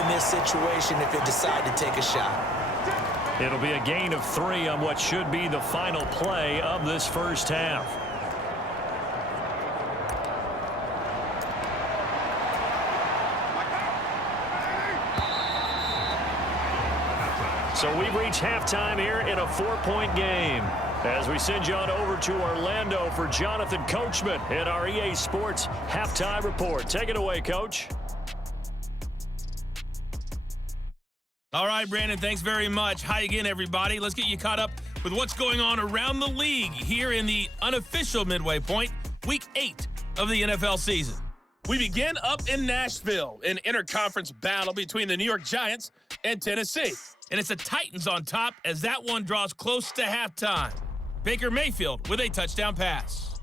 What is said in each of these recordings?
in this situation if you decide to take a shot. It'll be a gain of 3 on what should be the final play of this first half. So we've reached halftime here in a 4-point game. As we send you on over to Orlando for Jonathan Coachman in our EA Sports Halftime Report. Take it away, Coach. All right, Brandon, thanks very much. Hi again, everybody. Let's get you caught up with what's going on around the league here in the unofficial midway point, Week 8 of the NFL season. We begin up in Nashville, an interconference battle between the New York Giants and Tennessee. And it's the Titans on top as that one draws close to halftime. Baker Mayfield with a touchdown pass.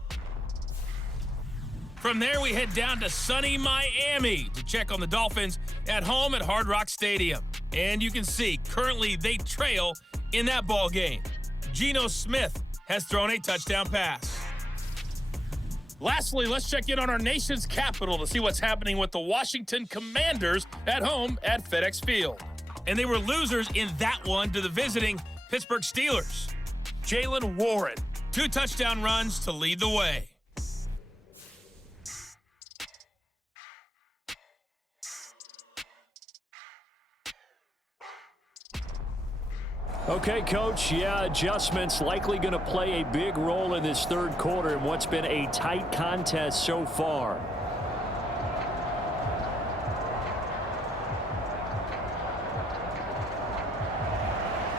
From there, we head down to sunny Miami to check on the Dolphins at home at Hard Rock Stadium. And you can see, currently they trail in that ball game. Geno Smith has thrown a touchdown pass. Lastly, let's check in on our nation's capital to see what's happening with the Washington Commanders at home at FedEx Field. And they were losers in that one to the visiting Pittsburgh Steelers. Jalen Warren, 2 touchdown runs to lead the way. Okay, Coach, adjustments likely going to play a big role in this third quarter in what's been a tight contest so far.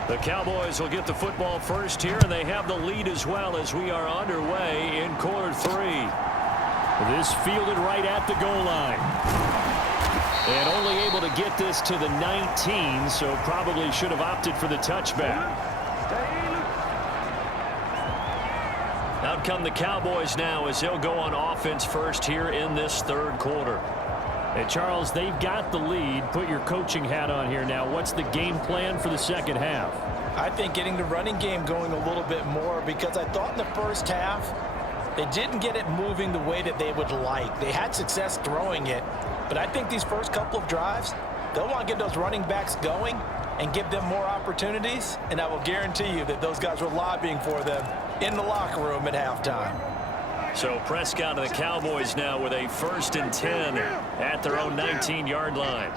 The Cowboys will get the football first here, and they have the lead as well as we are underway in quarter 3. This fielded right at the goal line. And only able to get this to the 19, so probably should have opted for the touchback. Out come the Cowboys now as they'll go on offense first here in this third quarter. And Charles, they've got the lead. Put your coaching hat on here now. What's the game plan for the second half? I think getting the running game going a little bit more, because I thought in the first half they didn't get it moving the way that they would like. They had success throwing it, but I think these first couple of drives, they'll want to get those running backs going and give them more opportunities, and I will guarantee you that those guys were lobbying for them in the locker room at halftime. So Prescott and the Cowboys now with a 1st and 10 at their own 19-yard line.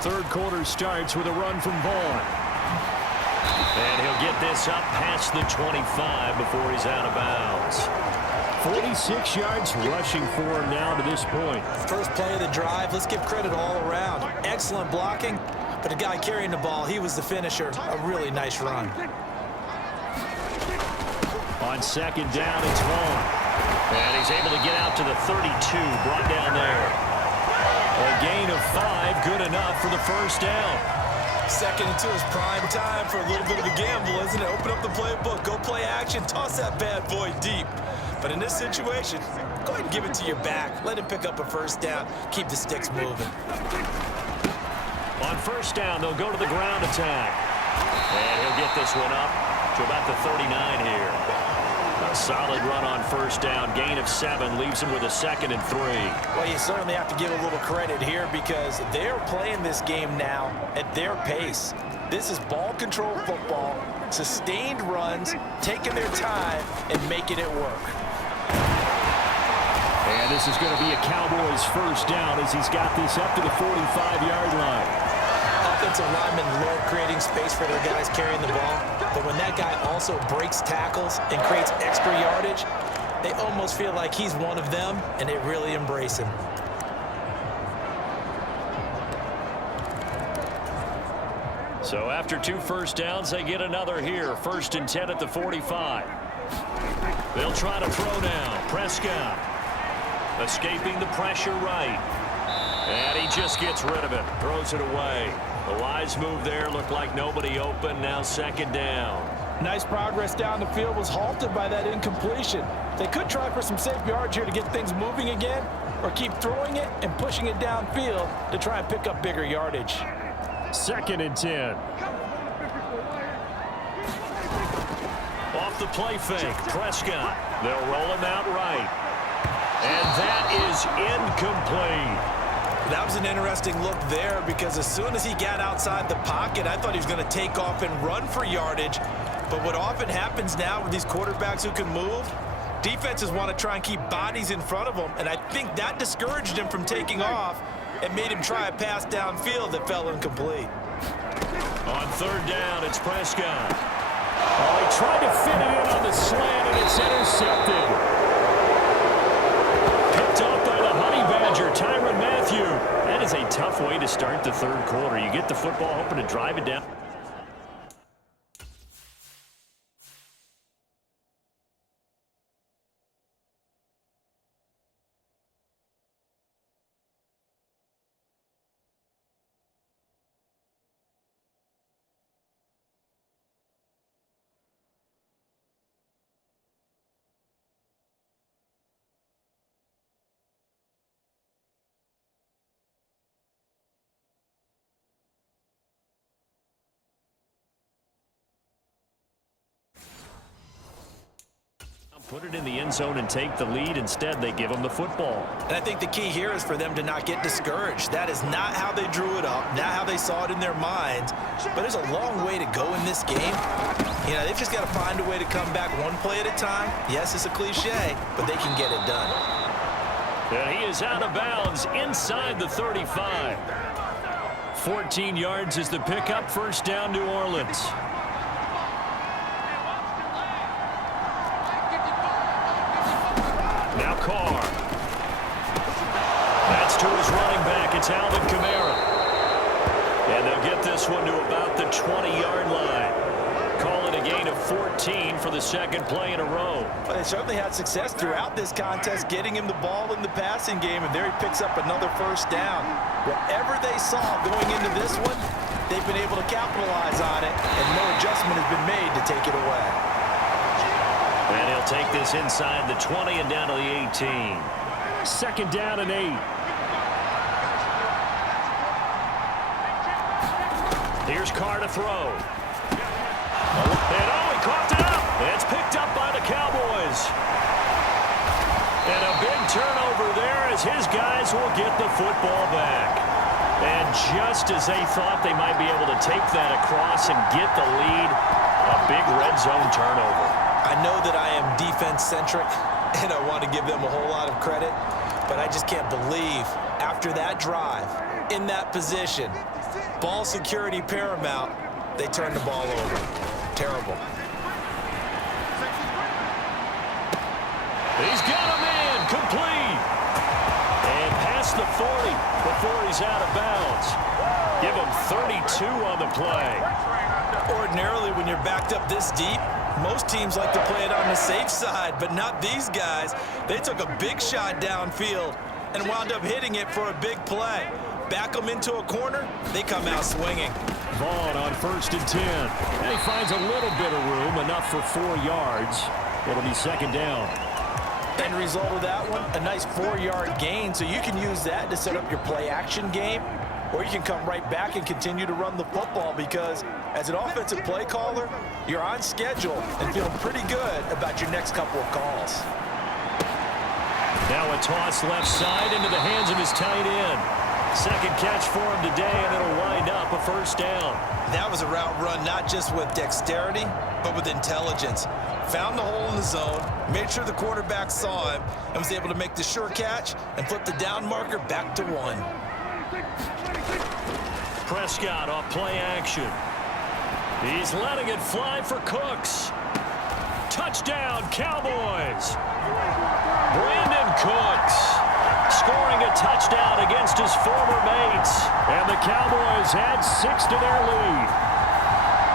Third quarter starts with a run from Vaughn. And he'll get this up past the 25 before he's out of bounds. 46 yards rushing for him now to this point. First play of the drive, let's give credit all around. Excellent blocking, but the guy carrying the ball, he was the finisher. A really nice run. On second down, it's Vaughn. And he's able to get out to the 32, brought down there. A gain of 5, good enough for the first down. Second and 2 is prime time for a little bit of a gamble, isn't it? Open up the playbook, go play action, toss that bad boy deep. But in this situation, go ahead and give it to your back. Let him pick up a first down. Keep the sticks moving. On first down, they'll go to the ground attack. And he'll get this one up to about the 39 here. A solid run on first down. Gain of 7 leaves him with a 2nd and 3. Well, you certainly have to give a little credit here because they're playing this game now at their pace. This is ball control football, sustained runs, taking their time and making it work. And this is going to be a Cowboys first down as he's got this up to the 45-yard line. Offensive linemen love creating space for their guys carrying the ball, but when that guy also breaks tackles and creates extra yardage, they almost feel like he's one of them, and they really embrace him. So after 2 first downs, they get another here. 1st and 10 at the 45. They'll try to throw now. Prescott escaping the pressure right. And he just gets rid of it. Throws it away. The wise move there. Looked like nobody open. Now 2nd down. Nice progress down the field was halted by that incompletion. They could try for some safe yards here to get things moving again, or keep throwing it and pushing it downfield to try and pick up bigger yardage. 2nd and 10. Off the play fake. Prescott. They'll roll him out right. And that is incomplete. That was an interesting look there because as soon as he got outside the pocket, I thought he was going to take off and run for yardage. But what often happens now with these quarterbacks who can move, defenses want to try and keep bodies in front of them, and I think that discouraged him from taking off and made him try a pass downfield that fell incomplete. On third down, it's Prescott. Oh, he tried to fit it in on the slant, and it's intercepted. Picked off by the Honey Badger, Tyrann Mathieu. That is a tough way to start the third quarter. You get the football, hoping to drive it down. Put it in the end zone and take the lead. Instead, they give them the football. And I think the key here is for them to not get discouraged. That is not how they drew it up, not how they saw it in their minds. But there's a long way to go in this game. You know, they've just got to find a way to come back one play at a time. Yes, it's a cliche, but they can get it done. And he is out of bounds inside the 35. 14 yards is the pickup. First down, New Orleans. Now Carr. That's to his running back. It's Alvin Kamara. And they'll get this one to about the 20-yard line. Call it a gain of 14 for the second play in a row. Well, they certainly had success throughout this contest, getting him the ball in the passing game, and there he picks up another first down. Whatever they saw going into this one, they've been able to capitalize on it, and no adjustment has been made to take it away. And he'll take this inside the 20 and down to the 18. Second down and 8. Here's Carr to throw. And he caught it up. It's picked up by the Cowboys. And a big turnover there as his guys will get the football back. And just as they thought they might be able to take that across and get the lead, a big red zone turnover. I know that I am defense-centric, and I want to give them a whole lot of credit, but I just can't believe after that drive, in that position, ball security paramount, they turned the ball over. Terrible. He's got a man, complete. And past the 40 before he's out of bounds. Give him 32 on the play. Ordinarily, when you're backed up this deep, most teams like to play it on the safe side, but not these guys. They took a big shot downfield and wound up hitting it for a big play. Back them into a corner, they come out swinging. Vaughn on 1st and 10. And he finds a little bit of room, enough for 4 yards. It'll be second down. End result of that one, a nice 4-yard gain, so you can use that to set up your play-action game, or you can come right back and continue to run the football because as an offensive play caller, you're on schedule and feeling pretty good about your next couple of calls. Now a toss left side into the hands of his tight end. Second catch for him today, and it'll wind up a first down. That was a route run not just with dexterity, but with intelligence. Found the hole in the zone, made sure the quarterback saw him, and was able to make the sure catch and flip the down marker back to 1. Prescott off play action. He's letting it fly for Cooks. Touchdown, Cowboys. Brandon Cooks scoring a touchdown against his former mates. And the Cowboys add 6 to their lead.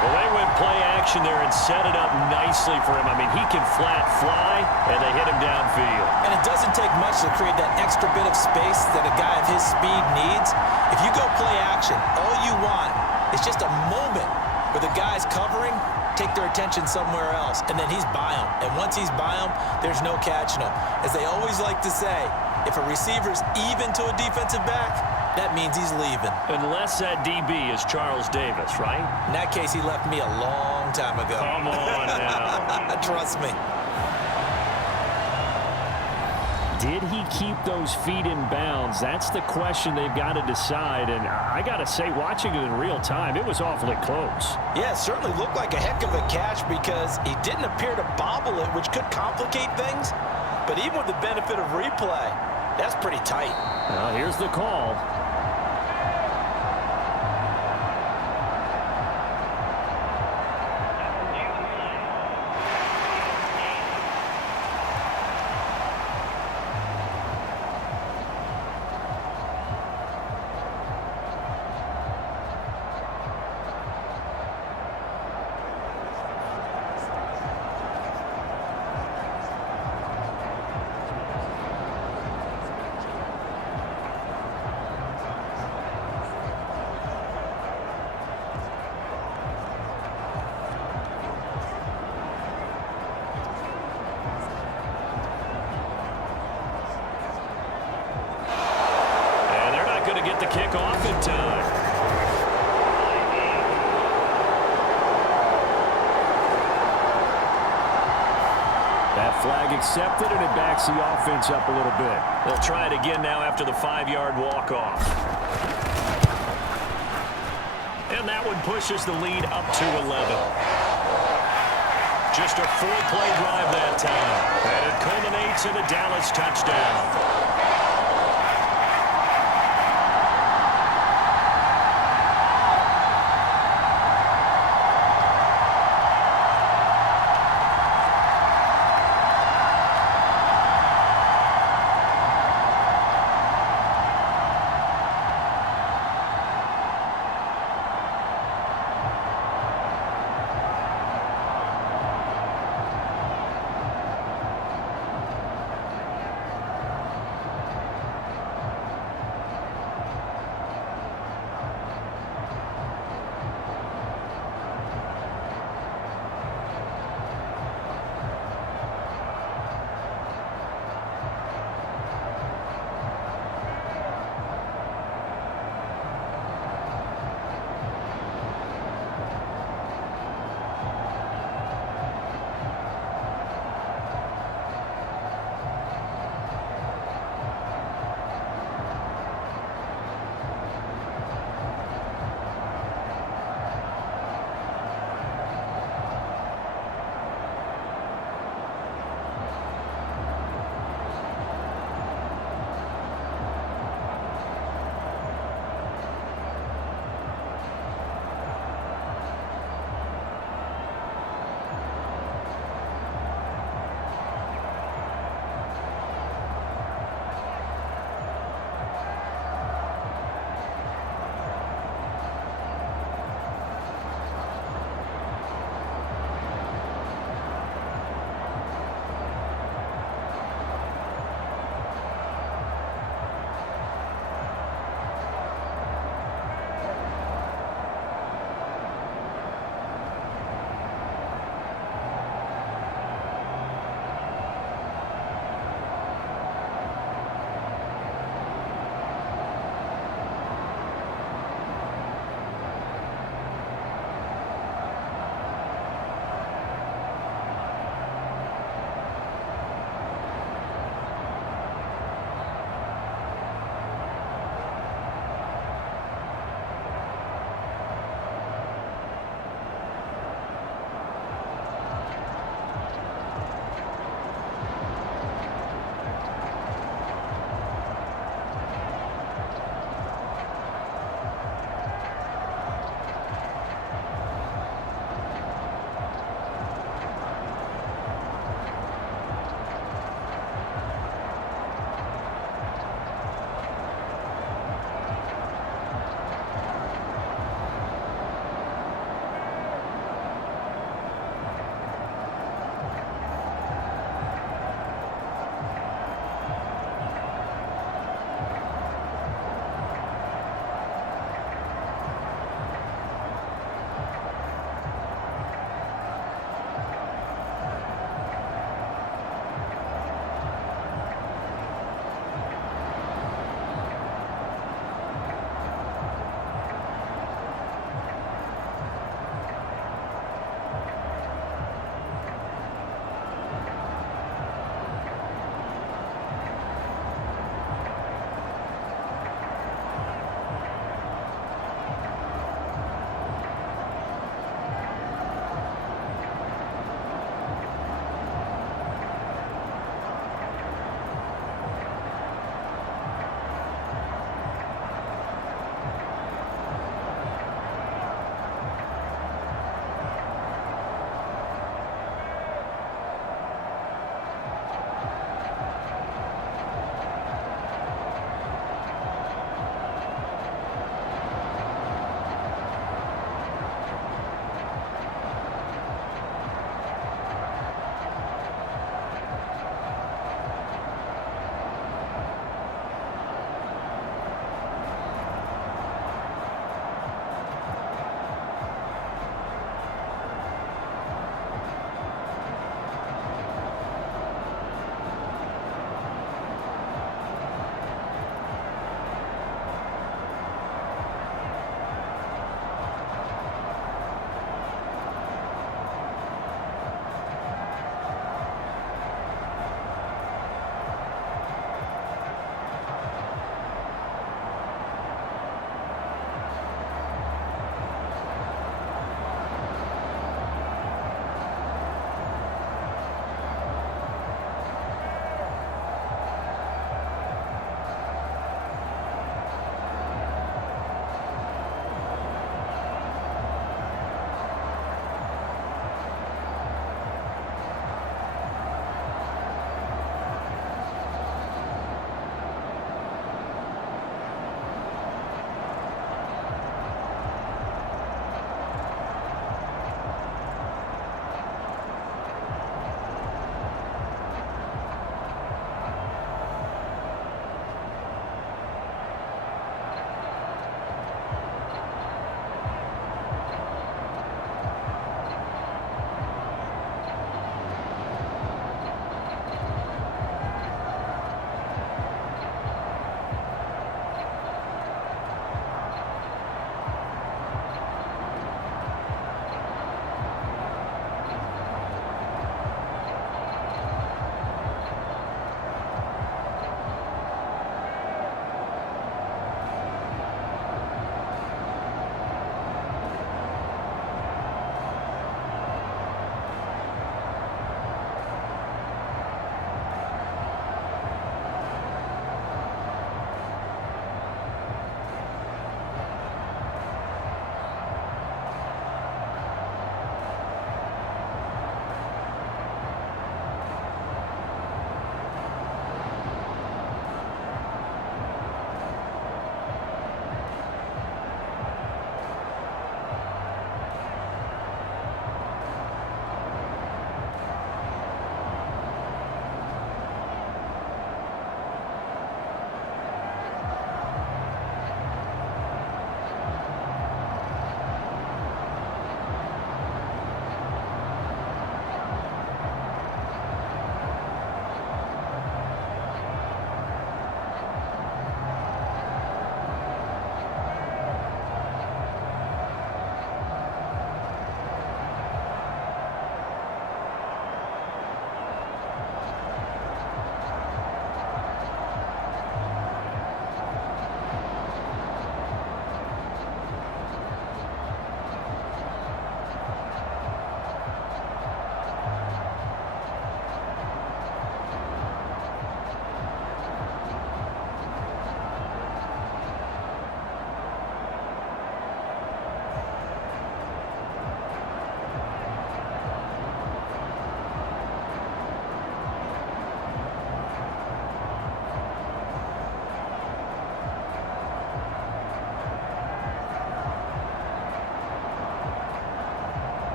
Well, they went play action there and set it up nicely for him. I mean, he can flat fly, and they hit him downfield. And it doesn't take much to create that extra bit of space that a guy of his speed needs. If you go play action, all you want is just a moment where the guy's covering, take their attention somewhere else, and then he's by him. And once he's by him, there's no catching him. As they always like to say, if a receiver's even to a defensive back, that means he's leaving. Unless that DB is Charles Davis, right? In that case, he left me a long time ago. Come on now. Trust me. Did he keep those feet in bounds? That's the question they've got to decide. And I got to say, watching it in real time, it was awfully close. Yeah, it certainly looked like a heck of a catch because he didn't appear to bobble it, which could complicate things. But even with the benefit of replay, that's pretty tight. Well, here's the call. Get the kick off in time. That flag accepted, and it backs the offense up a little bit. They'll try it again now after the 5-yard walk-off. And that one pushes the lead up to 11. Just a 4-play drive that time. And it culminates in a Dallas touchdown.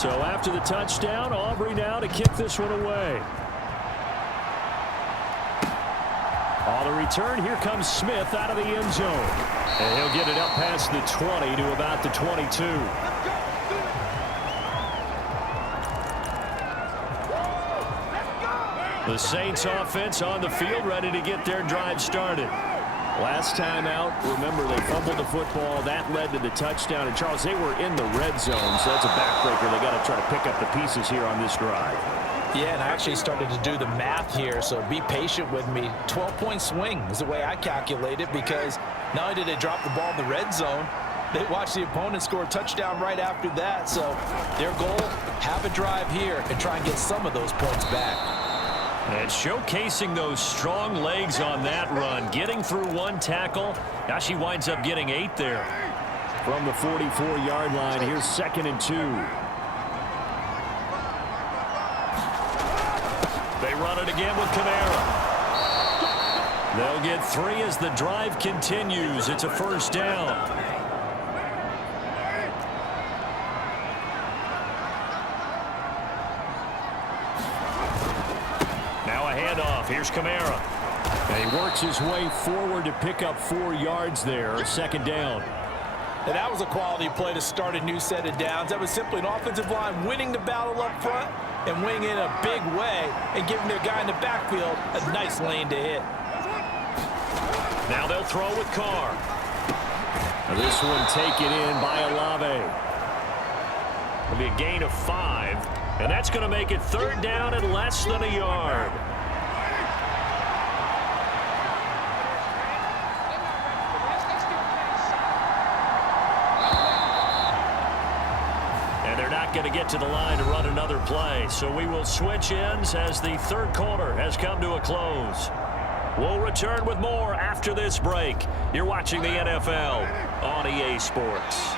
So after the touchdown, Aubrey now to kick this one away. On the return, here comes Smith out of the end zone. And he'll get it up past the 20 to about the 22. The Saints offense on the field, ready to get their drive started. Last time out, remember, they fumbled the football. That led to the touchdown. And, Charles, they were in the red zone, so that's a backbreaker. They got to try to pick up the pieces here on this drive. Yeah, and I actually started to do the math here, so be patient with me. 12-point swing is the way I calculate it, because not only did they drop the ball in the red zone, they watched the opponent score a touchdown right after that. So their goal, have a drive here and try and get some of those points back. And showcasing those strong legs on that run, getting through one tackle. Now she winds up getting 8 there. From the 44-yard line, here's 2nd and 2. They run it again with Kamara. They'll get 3 as the drive continues. It's a 1st down. Here's Kamara. And he works his way forward to pick up 4 yards there. 2nd down. And that was a quality play to start a new set of downs. That was simply an offensive line winning the battle up front and winning in a big way and giving their guy in the backfield a nice lane to hit. Now they'll throw with Carr. This one taken in by Olave. It'll be a gain of 5. And that's going to make it 3rd down and less than a yard. Going to get to the line to run another play. So we will switch ends as the 3rd quarter has come to a close. We'll return with more after this break. You're watching the NFL on EA Sports.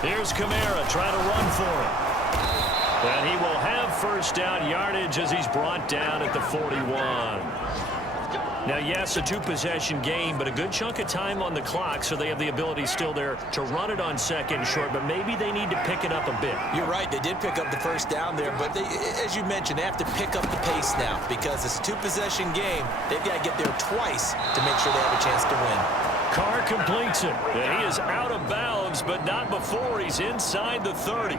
Here's Kamara trying to run for it. And he will have 1st down yardage as he's brought down at the 41. Now, yes, a 2-possession game, but a good chunk of time on the clock, so they have the ability still there to run it on 2nd and short, but maybe they need to pick it up a bit. You're right. They did pick up the 1st down there, but they, as you mentioned, they have to pick up the pace now because it's a 2-possession game. They've got to get there twice to make sure they have a chance to win. Carr completes it. And he is out of bounds, but not before he's inside the 30.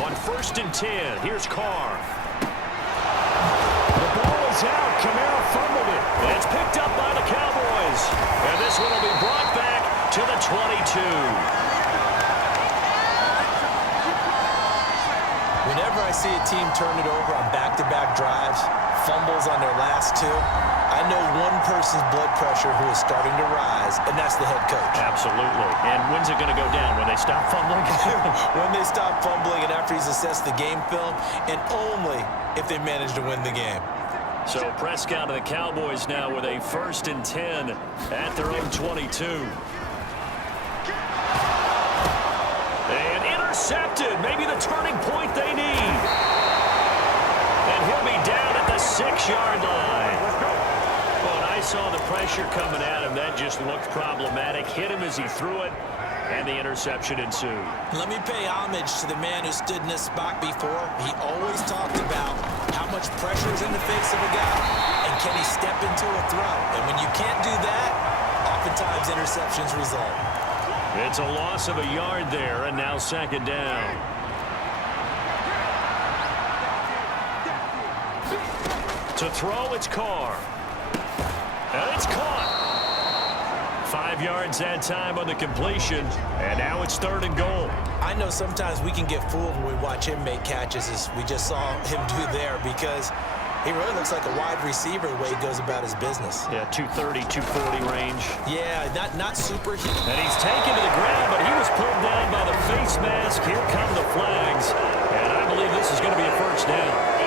On 1st and 10, here's Carr. The ball is out. Kamara fumbled it. And it's picked up by the Cowboys. And this one will be brought back to the 22. Whenever I see a team turn it over on back-to-back drives, fumbles on their last 2, I know one person's blood pressure who is starting to rise, and that's the head coach. Absolutely. And when's it going to go down? When they stop fumbling? When they stop fumbling and after he's assessed the game film, and only if they manage to win the game. So Prescott and the Cowboys now with a 1st and 10 at their own 22. And intercepted. Maybe the turning point they need. And he'll be down at the 6-yard line. When I saw the pressure coming at him, that just looked problematic. Hit him as he threw it, and the interception ensued. Let me pay homage to the man who stood in this spot before. He always talked about how much pressure is in the face of a guy, and can he step into a throw. And when you can't do that, oftentimes interceptions result. It's a loss of a yard there, and now 2nd down. To throw, it's Carr. And it's caught. 5 yards that time on the completion, and now it's 3rd and goal. I know sometimes we can get fooled when we watch him make catches, as we just saw him do there, because he really looks like a wide receiver the way he goes about his business. Yeah, 230, 240 range. Yeah, not super. And he's taken to the ground, but he was pulled down by the face mask. Here come the flags, and I believe this is going to be a 1st down.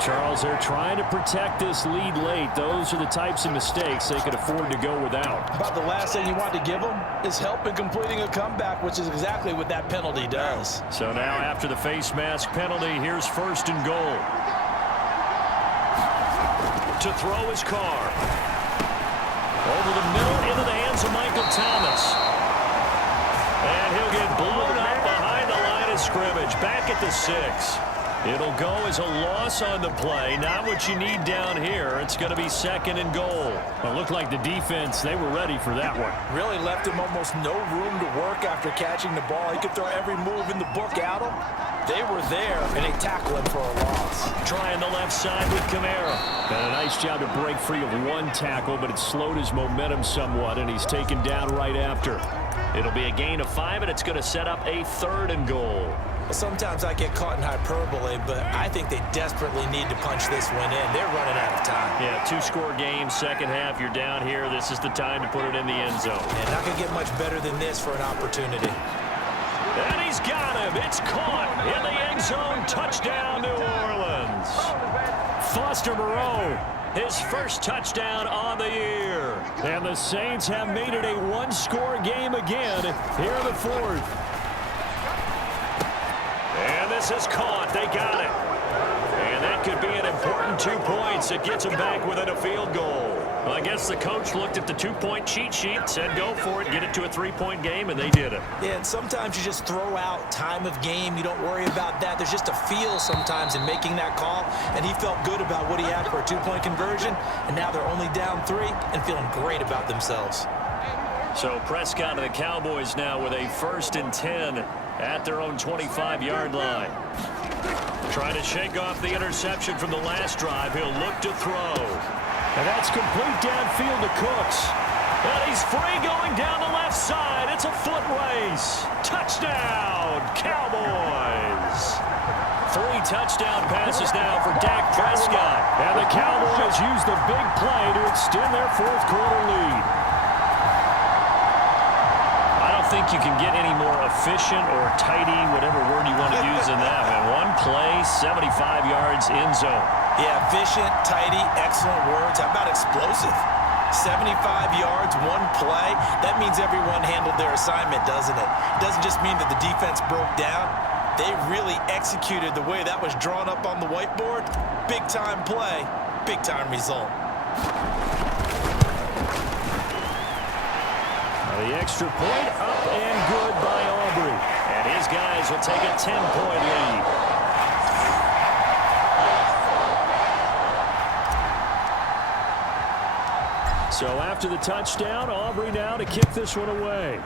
Charles, they're trying to protect this lead late. Those are the types of mistakes they could afford to go without. About the last thing you want to give them is help in completing a comeback, which is exactly what that penalty does. So now after the face mask penalty, here's 1st and goal. To throw his car. Over the middle into the hands of Michael Thomas. And he'll get blown up behind the line of scrimmage. Back at the 6. It'll go as a loss on the play. Not what you need down here. It's going to be 2nd and goal. Well, it looked like the defense, they were ready for that one. Really left him almost no room to work after catching the ball. He could throw every move in the book at him. They were there, and they tackled him for a loss. Trying the left side with Kamara. Got a nice job to break free of one tackle, but it slowed his momentum somewhat, and he's taken down right after. It'll be a gain of 5, and it's going to set up a 3rd and goal. Sometimes I get caught in hyperbole, but I think they desperately need to punch this one in. They're running out of time. Yeah, 2-score game, second half, you're down here. This is the time to put it in the end zone. And not going to get much better than this for an opportunity. And he's got him. It's caught in the end zone. Touchdown, New Orleans. Foster Moreau, his first touchdown on the year. And the Saints have made it a 1-score game again here in the 4th. And this is caught. They got it. And that could be an important 2 points. It gets them back within a field goal. Well, I guess the coach looked at the 2-point cheat sheet, said go for it, get it to a 3-point game, and they did it. Yeah, and sometimes you just throw out time of game. You don't worry about that. There's just a feel sometimes in making that call, and he felt good about what he had for a 2-point conversion, and now they're only down 3 and feeling great about themselves. So Prescott and the Cowboys now with a 1st and 10 at their own 25-yard line. Trying to shake off the interception from the last drive. He'll look to throw. And that's complete downfield to Cooks. And he's free going down the left side. It's a foot race. Touchdown, Cowboys. 3 touchdown passes now for Dak Prescott. And the Cowboys use the big play to extend their 4th quarter lead. I don't think you can get any more efficient or tidy, whatever word you want to use in that. Man, 1 play, 75 yards in zone. Yeah, efficient, tidy, excellent words. How about explosive? 75 yards, 1 play. That means everyone handled their assignment, doesn't it? It doesn't just mean that the defense broke down. They really executed the way that was drawn up on the whiteboard. Big-time play, big-time result. The extra point up and good by Aubrey. And his guys will take a 10-point lead. So after the touchdown, Aubrey now to kick this one away.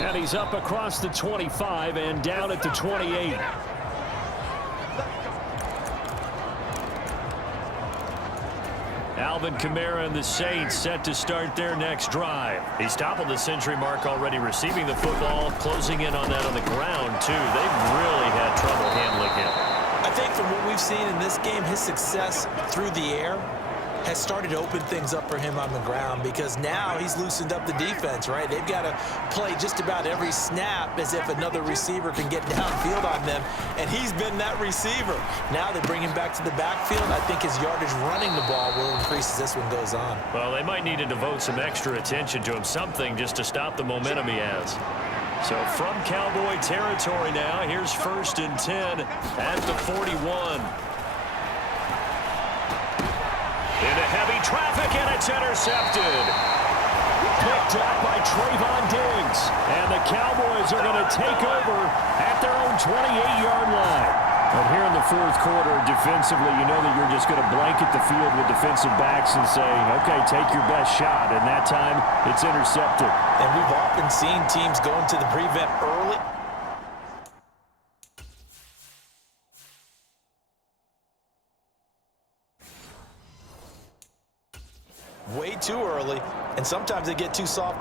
And he's up across the 25 and down at the 28. Alvin Kamara and the Saints set to start their next drive. He's toppled the century mark already receiving the football, closing in on that on the ground, too. They've really had trouble handling him. I think from what we've seen in this game, his success through the air has started to open things up for him on the ground, because now he's loosened up the defense, right? They've got to play just about every snap as if another receiver can get downfield on them, and he's been that receiver. Now they bring him back to the backfield. I think his yardage running the ball will increase as this one goes on. Well, they might need to devote some extra attention to him, something just to stop the momentum he has. So from Cowboy territory now, here's 1st and 10 at the 41. Into heavy traffic, and it's intercepted. Picked up by Trayvon Diggs. And the Cowboys are going to take over at their own 28-yard line. But here in the 4th quarter, defensively, you know that you're just going to blanket the field with defensive backs and say, okay, take your best shot. And that time, it's intercepted. And we've often seen teams go into the prevent early. Way too early, and sometimes they get too soft.